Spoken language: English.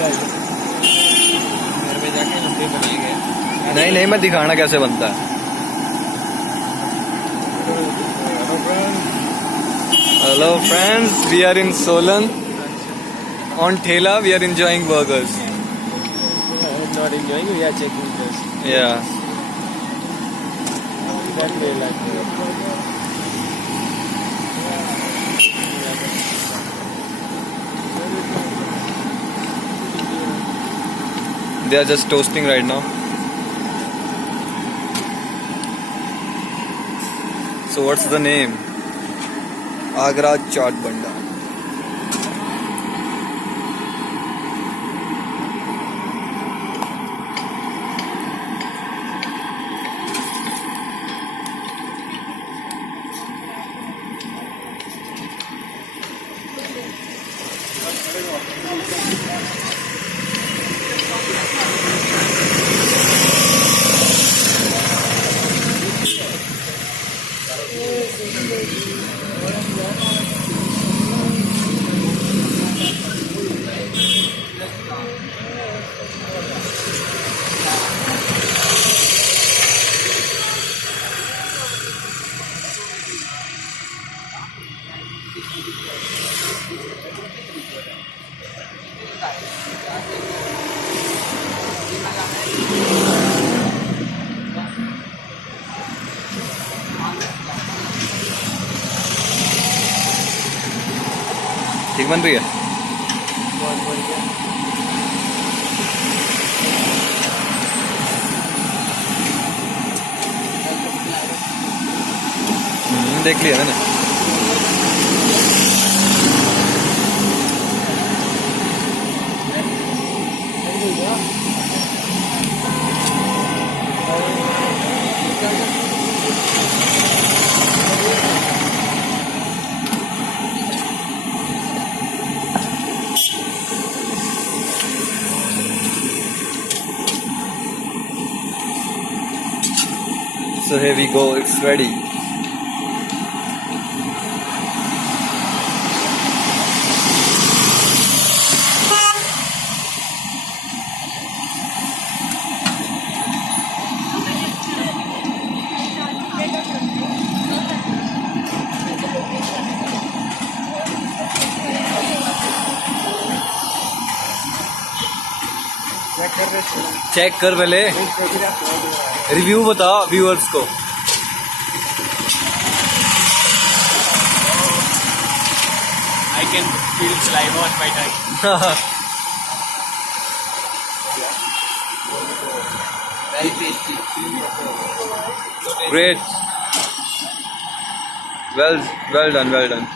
घर में जाके हम भी बनाएंगे। नहीं नहीं, मैं दिखाना कैसे बनता है। Hello friends, we are in Solan on Thela. We are enjoying burgers. Not enjoying, we are checking this. Yeah. That way like They are just toasting right now. So what's the name? Agra Chaat Banda. ठीक बन रही है। बहुत बढ़िया। देख लिया मैंने। So here we go, it's ready. Check कर पहले, रिव्यू बता व्यूअर्स को। I can feel saliva on my tongue. Very tasty. Great. Well done, well done.